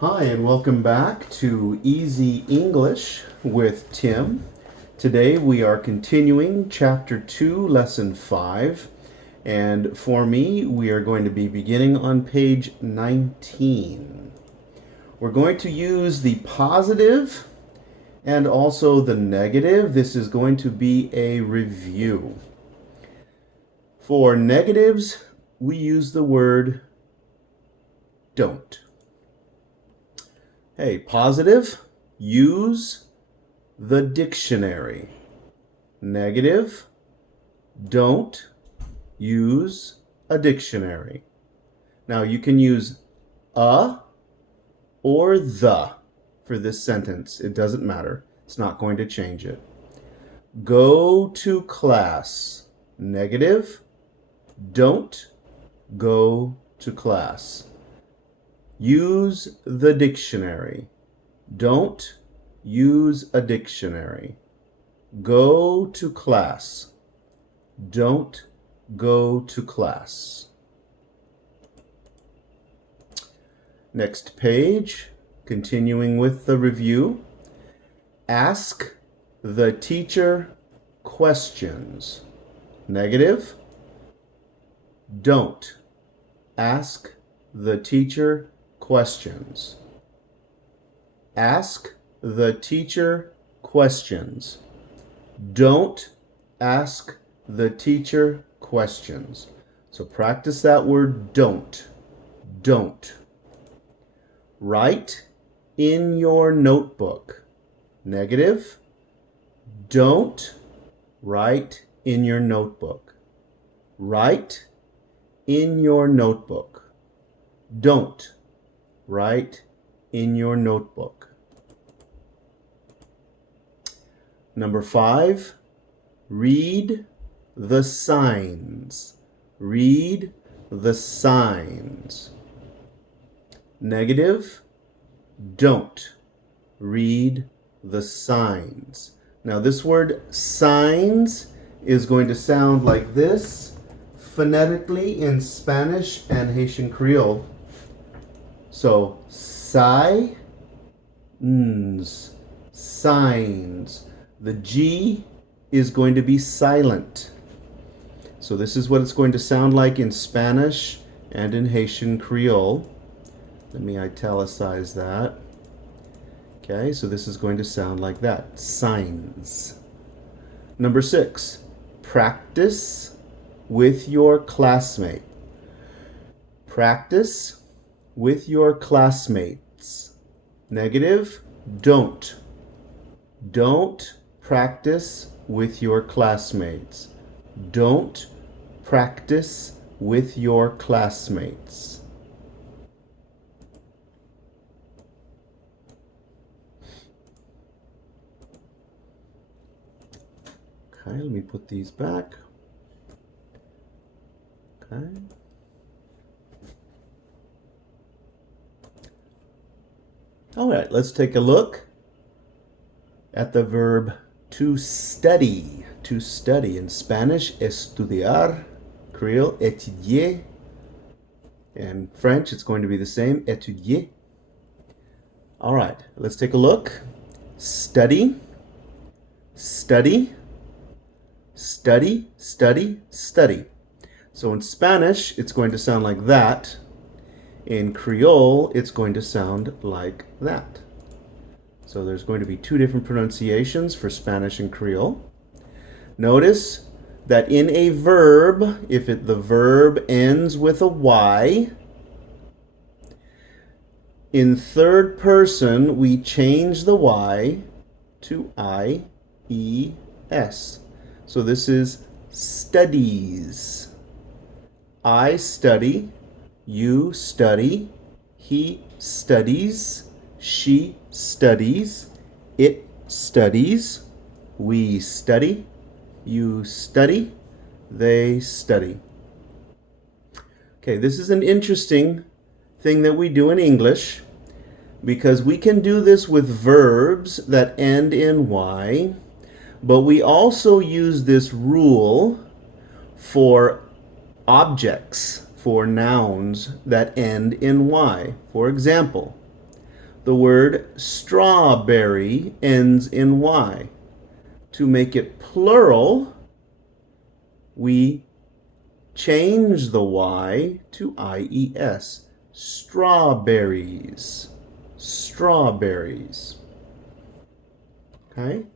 Hi, and welcome back to Easy English with Tim. Today we are continuing Chapter 2, Lesson 5. And for me, we are going to be beginning on page 19. We're going to use the positive and also the negative. This is going to be a review. For negatives, we use the word don't. Hey, positive, use the dictionary. Negative, don't use a dictionary. Now you can use a or the for this sentence. It doesn't matter. It's not going to change it. Go to class. Negative, don't go to class. Use the dictionary. Don't use a dictionary. Go to class. Don't go to class. Next page, continuing with the review. Ask the teacher questions. Negative, don't ask the teacher questions. Ask the teacher questions. Don't ask the teacher questions. So practice that word don't. Don't. Write in your notebook. Negative. Don't write in your notebook. Write in your notebook. Don't write in your notebook. Number 5, read the signs. Read the signs. Negative, don't read the signs. Now this word signs is going to sound like this phonetically in Spanish and Haitian Creole. So, signs, signs. The G is going to be silent. So this is what it's going to sound like in Spanish and in Haitian Creole. Let me italicize that. Okay, so this is going to sound like that. Signs. Number 6, practice with your classmate. Practice with your classmates. Negative, don't. Don't practice with your classmates. Don't practice with your classmates. Okay, let me put these back. Okay. All right, let's take a look at the verb to study. To study. In Spanish, estudiar. Creole, étudier. In French, it's going to be the same, étudier. All right, let's take a look. Study, study, study, study, study. So in Spanish, it's going to sound like that. In Creole, it's going to sound like that. So there's going to be 2 different pronunciations for Spanish and Creole. Notice that in a verb, if the verb ends with a Y, in third person, we change the Y to I-E-S. So this is studies. I study. You study, he studies, she studies, it studies, we study, you study, they study. Okay, this is an interesting thing that we do in English because we can do this with verbs that end in Y, but we also use this rule for objects, for nouns that end in Y. For example, the word strawberry ends in Y. To make it plural, we change the Y to IES. Strawberries. Strawberries. Okay?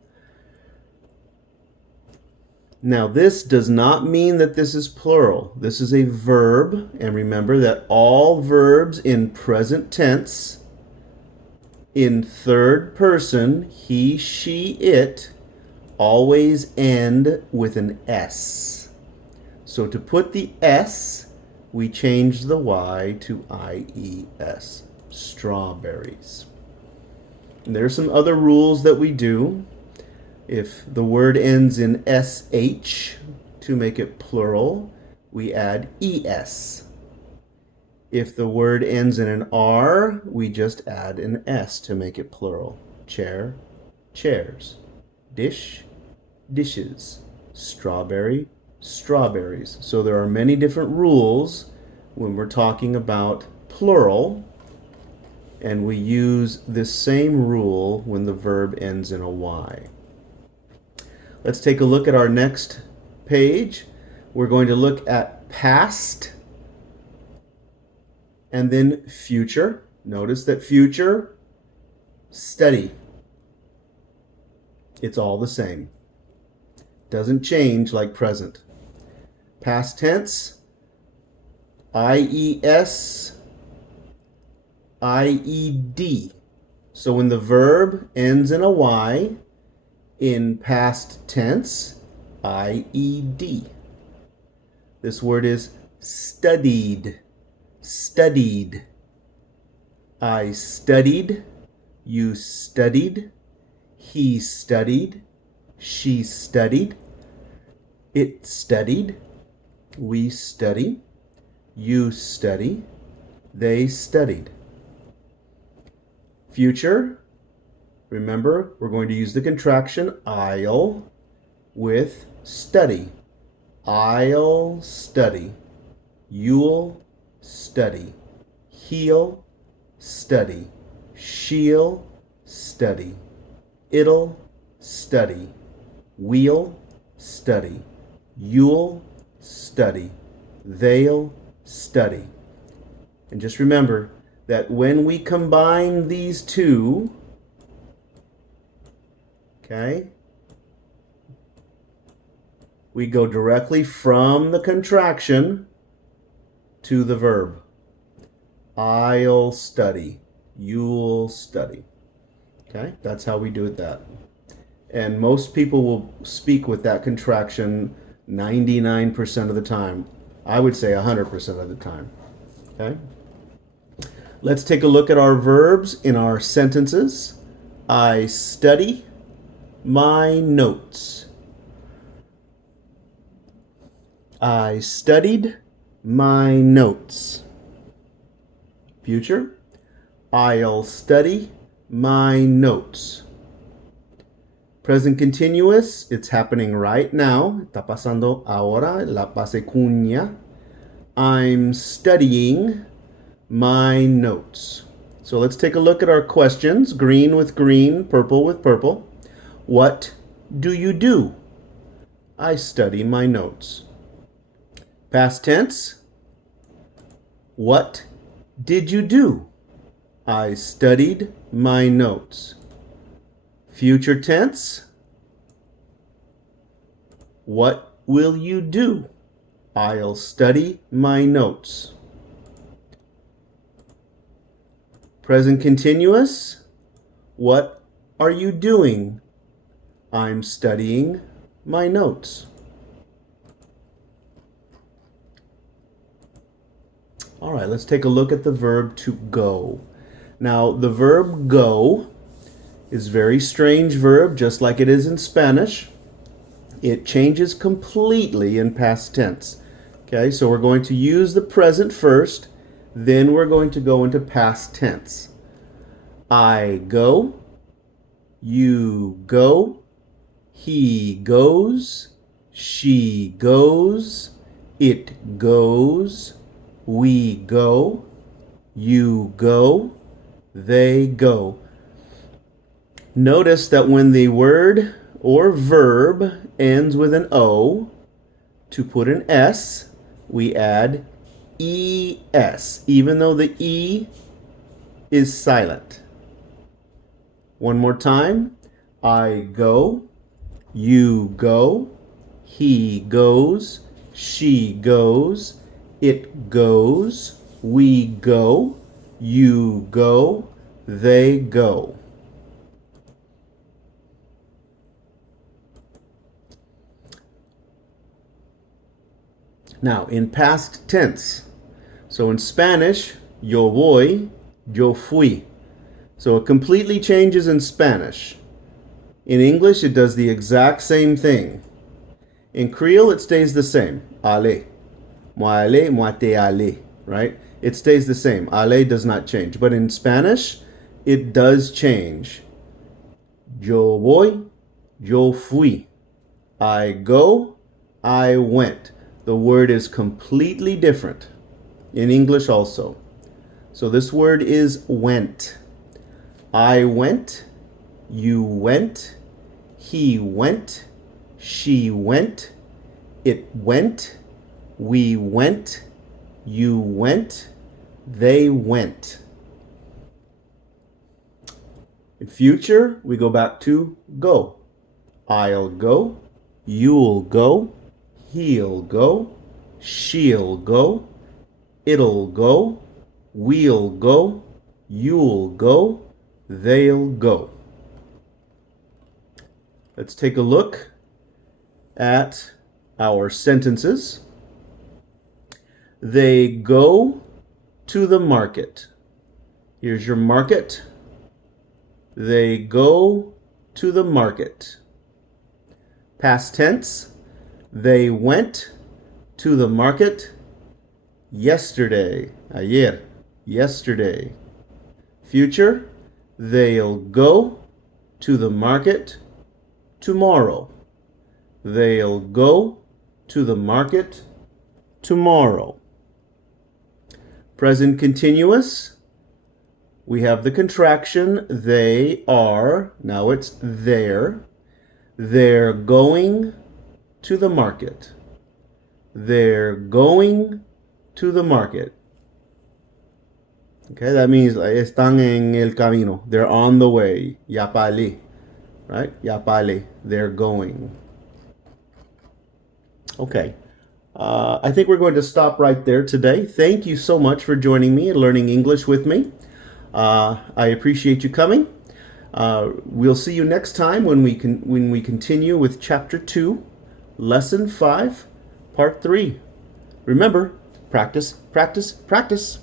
Now, this does not mean that this is plural. This is a verb, and remember that all verbs in present tense, in third person, he, she, it, always end with an S. So to put the S, we change the Y to IES. Strawberries. And there are some other rules that we do. If the word ends in SH, to make it plural, we add ES. If the word ends in an R, we just add an S to make it plural. Chair, chairs. Dish, dishes. Strawberry, strawberries. So there are many different rules when we're talking about plural, and we use this same rule when the verb ends in a Y. Let's take a look at our next page. We're going to look at past and then future. Notice that future, study. It's all the same. Doesn't change like present. Past tense, IES, IED. So when the verb ends in a Y, in past tense, IED. This word is studied. Studied. I studied. You studied. He studied. She studied. It studied. We study. You study. They studied. Future. Remember, we're going to use the contraction I'll with study. I'll study. You'll study. He'll study. She'll study. It'll study. We'll study. You'll study. They'll study. And just remember that when we combine these two, okay, we go directly from the contraction to the verb. I'll study. You'll study. Okay, that's how we do it that. And most people will speak with that contraction 99% of the time. I would say 100% of the time. Okay? Let's take a look at our verbs in our sentences. I study my notes. I studied my notes. Future. I'll study my notes. Present continuous, it's happening right now. Está pasando ahora, la pasecuña. I'm studying my notes. So let's take a look at our questions. Green with green, purple with purple. What do you do? I study my notes. Past tense. What did you do? I studied my notes. Future tense. What will you do? I'll study my notes. Present continuous. What are you doing? I'm studying my notes. All right, let's take a look at the verb to go. Now, the verb go is a very strange verb, just like it is in Spanish. It changes completely in past tense. Okay, so we're going to use the present first, then we're going to go into past tense. I go, you go, he goes, she goes, it goes, we go, you go, they go. Notice that when the word or verb ends with an O, to put an S, we add ES, even though the E is silent. One more time. I go, you go, he goes, she goes, it goes, we go, you go, they go. Now, in past tense, so in Spanish, yo voy, yo fui. So it completely changes in Spanish. In English, it does the exact same thing. In Creole, it stays the same. Ale. Moi ale, moi te ale. Right? It stays the same. Ale does not change. But in Spanish, it does change. Yo voy, yo fui. I go, I went. The word is completely different. In English also. So this word is went. I went, you went, he went, she went, it went, we went, you went, they went. In future, we go back to go. I'll go, you'll go, he'll go, she'll go, it'll go, we'll go, you'll go, they'll go. Let's take a look at our sentences. They go to the market. Here's your market. They go to the market. Past tense. They went to the market yesterday. Ayer. Yesterday. Future. They'll go to the market tomorrow. They'll go to the market tomorrow. Present continuous. We have the contraction they are. Now it's there. They're going to the market. They're going to the market. Okay, that means están en el camino. They're on the way. Ya pali. Right? Ya pali. They're going. Okay. I think we're going to stop right there today. Thank you so much for joining me and learning English with me. I appreciate you coming. We'll see you next time when we continue with Chapter 2, Lesson 5, Part 3. Remember, practice, practice, practice.